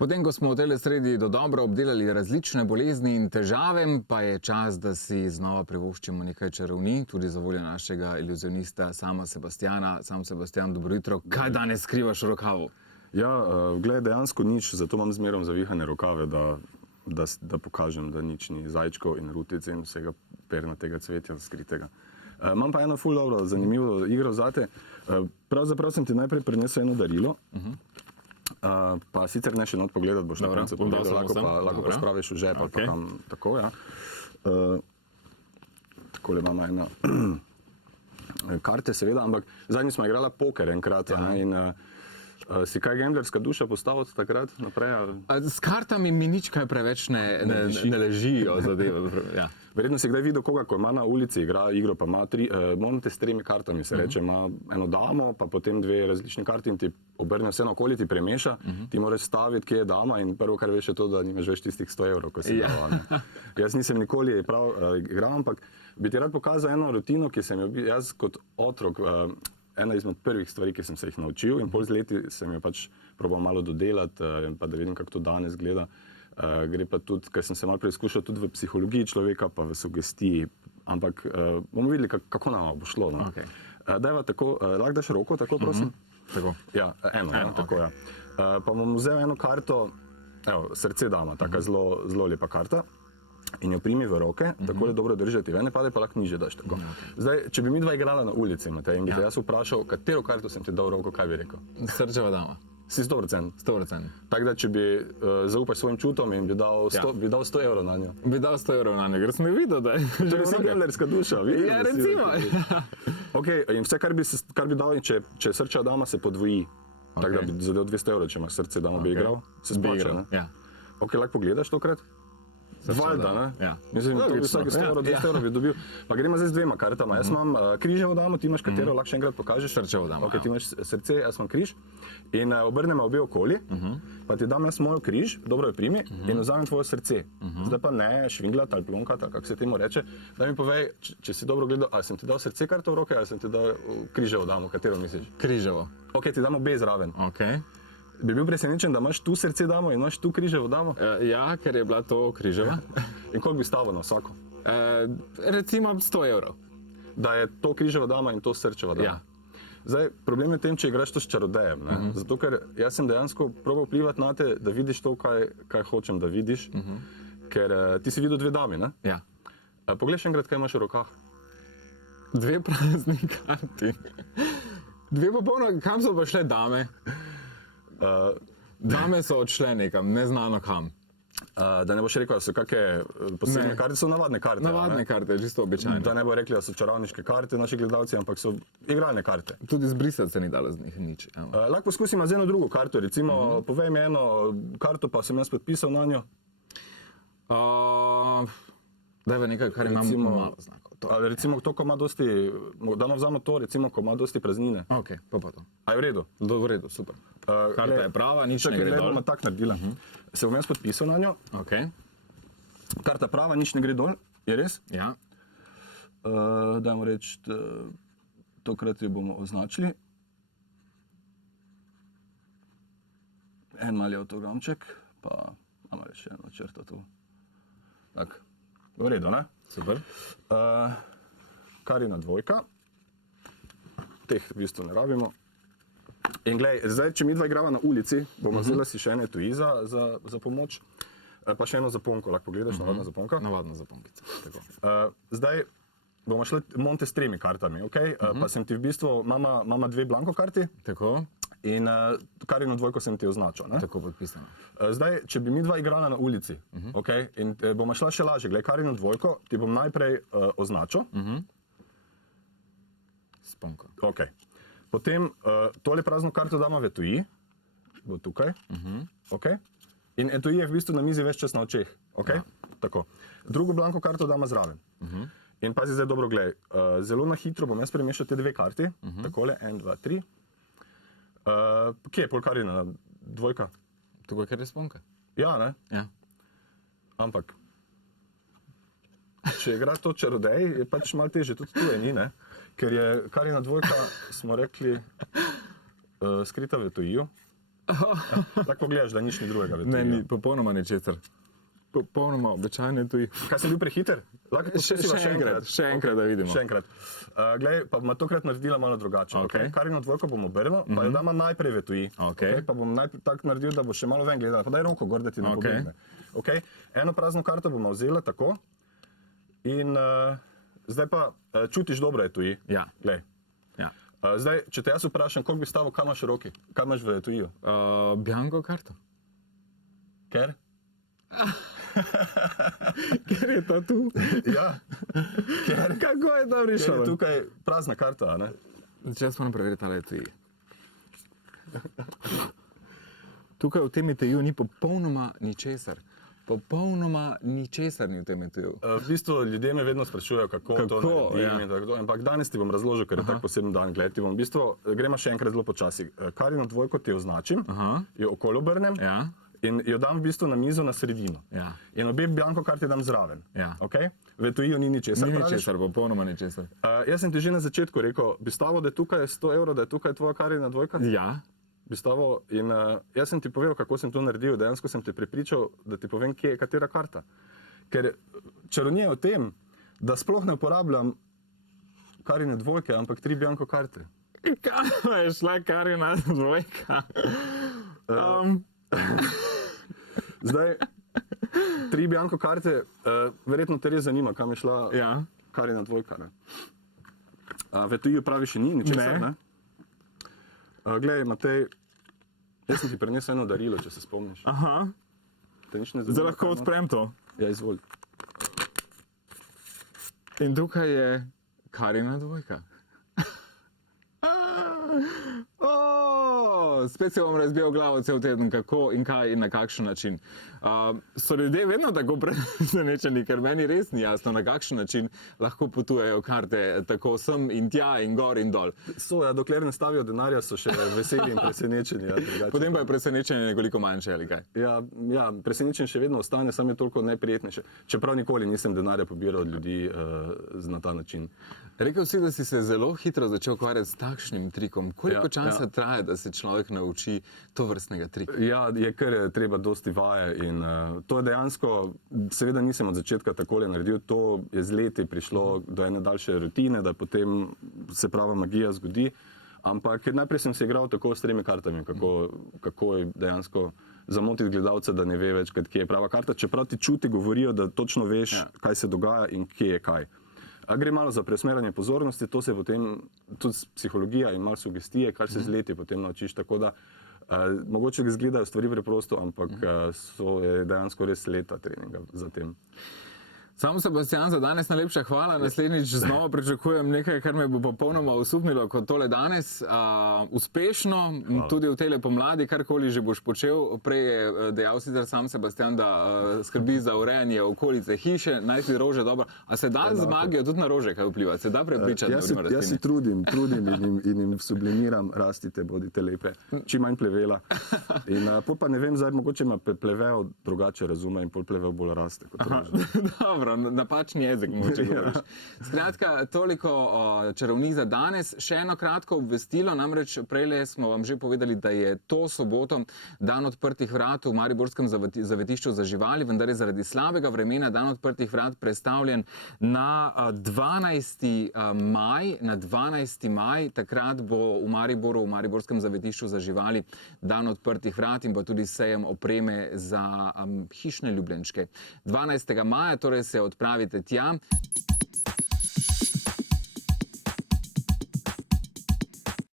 Potem, ko smo v tej sredi dodobra obdelali različne bolezni in težave, pa je čas, da si znova privoščimo nekaj čarovnij, tudi za voljo našega iluzionista Sama Sebastiana. Sam Sebastian, dobro jutro. Kaj danes skrivaš v rokavu? Ja, gled, dejansko nič, zato imam zmerom zavihane rokave, da pokažem, da nič ni zajčkov in rutic in vsega pernatega cvetja skritega. Imam pa eno ful dobro, zanimivo igro zate. Pravzaprav sem ti najprej prinesel eno darilo, pa sicer ne še not pogledati, boš na koncu pogledal, lahko pa spraviš v žep ali pa kam tako, ja. Takole imamo eno karte seveda, ampak zadnji smo igrala poker enkrat in si kaj gamblerska duša postal od takrat naprej? S kartami mi nič kaj preveč ne ležijo zadeve. Ja. Verjetno si kdaj videl koga, ko ima na ulici igra igro, pa ima monte s 3 kartami, se reče, ima eno damo, pa potem 2 različne karti in ti obrne vse naokoli, ti premeša, ti moraš staviti, kje je dama in prvo, kar veš je to, da nimaš več tistih 100 evrov, ko si dal. Jaz nisem nikoli prav igral, ampak bi ti rad pokazal eno rutino, ki sem jo jaz kot otrok, ena izmed prvih stvari, ki sem se jih naučil in pol z leti sem jo pač probal malo dodelati, pa da vidim, kako to danes gleda. Gre pa tudi, ker sem se malo preizkušal tudi v psihologiji človeka, pa v sugestiji, ampak bomo videli, kako nam bo šlo. No? Okay. Dajva tako, lahko daš roko, tako prosim? Tako. Ja, eno, tako, ja. Pa bom vzel eno karto, evo, srce dama, taka zelo lepa karta. In jo primi v roke, tako je dobro držati, ne pade pa lahko niže daš tako. Zdaj, če bi mi dva igrala na ulici, Matej, in bi te jaz vprašal, katero karto sem ti dal v roko, kaj bi rekel? Srčeva dama. Si 100%? 100%. Tako da, če bi zaupaš svojim čutom in bi dal 100 evrov na njo? Bi dal 100 evrov na njo, ker sem jo videl, da je že v roke. Gamblerska duša, vidim. Ja, recimo. Ok, in vse, kar bi dal, če srčeva dama se podvoji, tako da bi zadel 200 evrov, če imaš srce dama, bi igral? Se splača, ne? Ja. Ok, lahko pogledaš tokrat? Valjda, ne? Ja. Mislim, to bi vsake 100 evrov, 200 evrov bi dobil. Pa gremo zdaj z 2 kartama. Jaz imam križevo damo, ti imaš katero, lahko še enkrat pokažeš. Srčevo damo. Ok, ti imaš srce, jaz imam križ. In obrnemo obe okoli, pa ti dam jaz moj križ, dobro jo primi, in vzamem tvoje srce. Zdaj pa ne švinglat ali plonkat, ali kako se temu reče. Da mi povej, če si dobro gledal, ali sem ti dal srce karto v roke, ali sem ti dal križevo damo, katero misliš? Križevo. Ok, ti dam obe zraven. Ok. Bi bil presenečen, da imaš tu srce damo in imaš tu križevo damo? Ja, ker je bila to križeva. In koliko bi stavil na vsako? Recimo 100 evrov. Da je to križeva dama in to srčeva dama? Ja. Zdaj, problem je v tem, če igraš to s čarodejem, ne? Zato, ker jaz sem dejansko probal vplivati na te, da vidiš to, kaj hočem, da vidiš, ker ti si videl 2 dami, ne? Ja. Poglej še enkrat, kaj imaš v rokah. 2 prazni karti. 2 popolno, kam so pa šle dame? Dame so odšle nekam, neznano kam. Da ne boš rekel, da so kakšne posebne karte, so navadne karte. Navadne karte, čisto običajne. Da ne bo rekli, da so čarovniške karte naši gledalci, ampak so igralne karte. Tudi zbrisati se ni dalo z njih nič. Lahko poskusim z eno drugo karto, recimo povej mi eno karto, pa sem jaz podpisal na njo. Dajva nekaj, kar imamo malo znakov. Ali recimo to, ko ima dosti, dano vzamo to, recimo, ko ima dosti praznine. Ok, pa to. A je v redu? V redu, super. Karta je prava, nič ne gre dol. Čakaj, tako naredila. Se bom jaz podpisal na njo. Ok. Karta prava, nič ne gre dol, je res? Ja. Dajmo reči, tokrat jo bomo označili. En mali avtogramček, pa imamo še eno črto tu. Tak, v redu, ne? Super. Karina dvojka. Teh v bistvu ne rabimo. In glej, zdaj, če mi dva igrava na ulici, bomo vzela si še ene tuji za pomoč, pa še eno zaponko, lahko pogledaš, navadna zaponka. Navadna zaponkica, tako. Zdaj bomo šli monte s 3 kartami, ok? Pa sem ti v bistvu, mama 2 blanko karti. Tako. In Karino dvojko sem ti označil, ne? Tako podpisano. Zdaj, če bi mi dva igrala na ulici, ok? In bomo šla še lažje, glej, Karino dvojko ti bom najprej označil. Sponko. Ok. Potem tole prazno karto dama v etuji, bo tukaj, ok? In etuji je v bistvu na mizi ves čas na očeh, ok? Tako. Drugo blanko karto dama zraven. In pazi zdaj dobro, glej, zelo na hitro bom jaz premešal te 2 karti, takole, 1, 2, 3. Kje je pol Karina dvojka? Tukaj, ker je sponka. Ja, ne? Ja. Ampak, če igra to čarodej, je pač malo teže, tudi tu je ni, ne? Ker je Karina dvojka, smo rekli, skrita v etujiju. Tako gledaš, da nič ni drugega. Ne, ni popolnoma ničesar. Popolnoma običajno tuji. Kaj sem bil prehiter? Še enkrat, da vidimo. Še enkrat. Glej, pa bom tokrat naredila malo drugače. Okay. Karino dvojko bom obrnil, pa jo dama najprej v tuji. Okay. Pa bom najprej tako naredil, da bo še malo ven gledala. Pa daj roko gor, da ti ne pobegne. Okay. Eno prazno karto bomo vzela tako. In zdaj pa čutiš dobro je tuji. Ja. Glej. Ja. Zdaj, če te jaz vprašam, koliko bi stavil, kam imaš v roki? Kaj imaš v tujiju? Bianco karto. Ker? Ker je to tu. Ja. Ker? Kako je to Ker rišalo? je tukaj prazna karta, a ne? Če jaz moram preveriti, ali je tuji. Tukaj v tem etuju ni popolnoma ničesar. Popolnoma ničesar ni v tem etuju. V bistvu ljudje me vedno sprašujejo, kako to naredim. Ja. Ampak danes ti bom razložil, ker je tak poseben dan. Gled, v bistvu, gremo še enkrat zelo počasi. Karino dvojko ti označim, jo okoli obrnem. Ja. In jo dam v bistvu na mizo na sredino. Ja. In obe bianco karti dam zraven. Ja. Okay? V etuju ni ničesar. Ni ničesar, popolnoma ničesar. Jaz sem ti že na začetku rekel, bi stavil, da je tukaj 100 evrov, da je tukaj tvoja karina dvojka? Ja. Bi stavil in jaz sem ti povedal, kako sem to naredil. Dejansko sem te prepričal, da ti povem, kje je katera karta. Ker čarovnije je v tem, da sploh ne uporabljam karine dvojke, ampak 3 bianco karte. Kaj je šla karina dvojka? Zdaj, 3 bianco karte, verjetno te res zanima, kam je šla karina dvojka. V etuju pravi še ni ničesar, ne? Glej, Matej, jaz sem ti prinesel eno darilo, če se spomniš. Aha. Zdaj lahko odprem to. Ja, izvolj. In tukaj je karina dvojka. Spet se bom razbijal glavo cel teden, kako in kaj in na kakšen način. So ljudje vedno tako presenečeni, ker meni res ni jasno, na kakšen način lahko potujejo karte tako sem in tja in gor in dol. So, ja, dokler ne stavijo denarja, so še veseli in presenečeni. Ja, potem pa je presenečenje nekoliko manjše, ali kaj? Ja, presenečenje še vedno ostane, samo je toliko neprijetnejše. Čeprav nikoli nisem denarja pobiral od ljudi na ta način. Rekel si, da si se zelo hitro začel ukvarjati s takšnim trikom. Koliko časa traja, da se človek nauči to vrstnega trika? Ja, je kar treba dosti vaje in to je dejansko, seveda nisem od začetka takole naredil, to je z leti prišlo do ene daljše rutine, da potem se prava magija zgodi, ampak najprej sem se igral tako s 3 kartami, kako je dejansko zamotiti gledalca, da ne ve več, kje je prava karta, čeprav ti čuti govorijo, da točno veš, kaj se dogaja in kje je kaj. Gre malo za preusmerjanje pozornosti, to se potem tudi psihologija in malo sugestije, kar se z leti potem naučiš, tako da mogoče izgledajo stvari preprosto, ampak so dejansko res leta treninga za tem. Samo Sebastian, za danes najlepša hvala. Naslednjič znova pričakujem nekaj, kar me bo popolnoma osupnilo kot tole danes. Uspešno, tudi v tele pomladi, karkoli že boš počel. Prej je dejal sicer sam Sebastian, da skrbi za urejanje okolice hiše, naj si rože dobro. A se da z magijo tudi na rože kaj vplivati? Se da prepričati? Jaz si trudim in jim sublimiram, rastite, bodite lepe, čim manj plevela. In pol pa ne vem, zdaj mogoče ima plevel drugače razume in pol plevel bolj raste kot rože. Dobro. Napačni jezik, mogoče govoriš. Skratka, toliko čarovnij za danes. Še eno kratko obvestilo, namreč prejle smo vam že povedali, da je to soboto dan odprtih vrat v Mariborskem zavetišču za živali, vendar je zaradi slabega vremena dan odprtih vrat prestavljen na 12. maj. Takrat bo v Mariboru, v Mariborskem zavetišču za živali, dan odprtih vrat in pa tudi sejem opreme za hišne ljubljenčke. 12. maja, torej se odpravite tja.